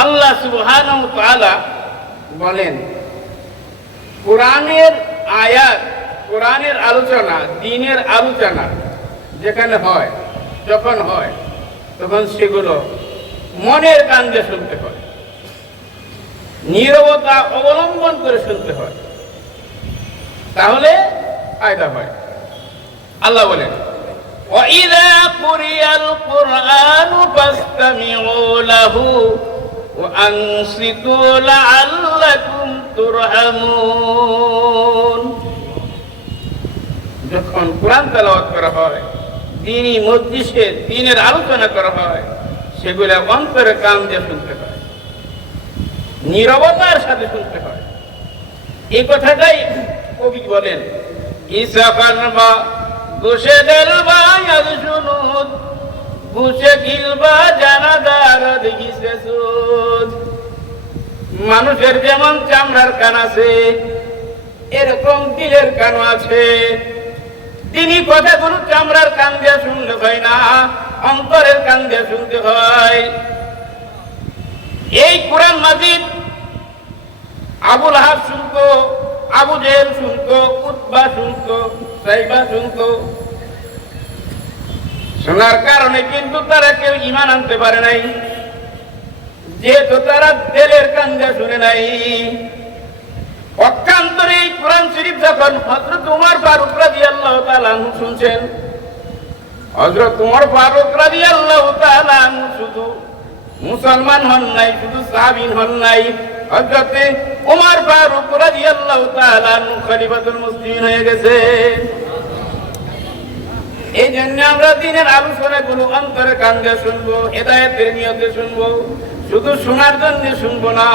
আল্লাহ সুবহানাহু ওয়া তাআলা বলেন কোরআনের আয়াত কোরআনের আলোচনা দিনের আলোচনা যেখানে হয় যখন হয় তখন সেগুলো মনের কান দিয়ে শুনতে হয় নীরবতা অবলম্বন করে শুনতে হয় তাহলে ফায়দা হয় আল্লাহ বলেন وإذا قرئ القرآن فاستمعوا له وأنصتوا لعلكم ترحمون যখন কোরআন তেলাওয়াত করা হয় দিনই মজলিসে দিনের আলোচনা করা হয় সেগুলো অন্তরে কান দিয়ে শুনতে হয় নীরবতার সাথে শুনতে হয় এই কথাটাই কবি বলেন ইসাফান বা বসে দেলবা ইয়াদ শুনুদ বুঝে গিলবা জানাদার যেমন চামড়ার কান আছে, এরকম দিলের কান আছে। তিনি কথাগুলো চামড়ার কান দিয়ে শুনলে হয় না, অন্তরের কান দিয়ে শুনতে হয়। এই কোরআন মাজিদ আবুল হাব শুনতো, আবু জেহেল শুনতো উৎবা শুনতো, সাইবা শুনতো। শোনার কারণে কিন্তু তারা কেউ ইমান আনতে পারে নাই। যেহেতু তারা তেলের কান্দে শুনে নাই। পক্ষান্তরে এই কোরআন শরীফ যখন হজরত উমর ফারুক রাজি আল্লাহ তালাহু শুনছেন হজরত উমর ফারুক রাজি আল্লাহ তালাহু শুধু মুসলমান হন নাই, শুধু সাহাবিন হন নাই হজরতে উমর ফারুক রাজি আল্লাহ তালাহু খলিফাতুল মুসলিম হয়ে গেছে। জন্য আমরা দিনের আলোচনা গুলো অন্তরে কান্দে শুনব শুনব, হেদায়তের নিয়তে শুনব, শুধু শোনার জন্য শুনব না।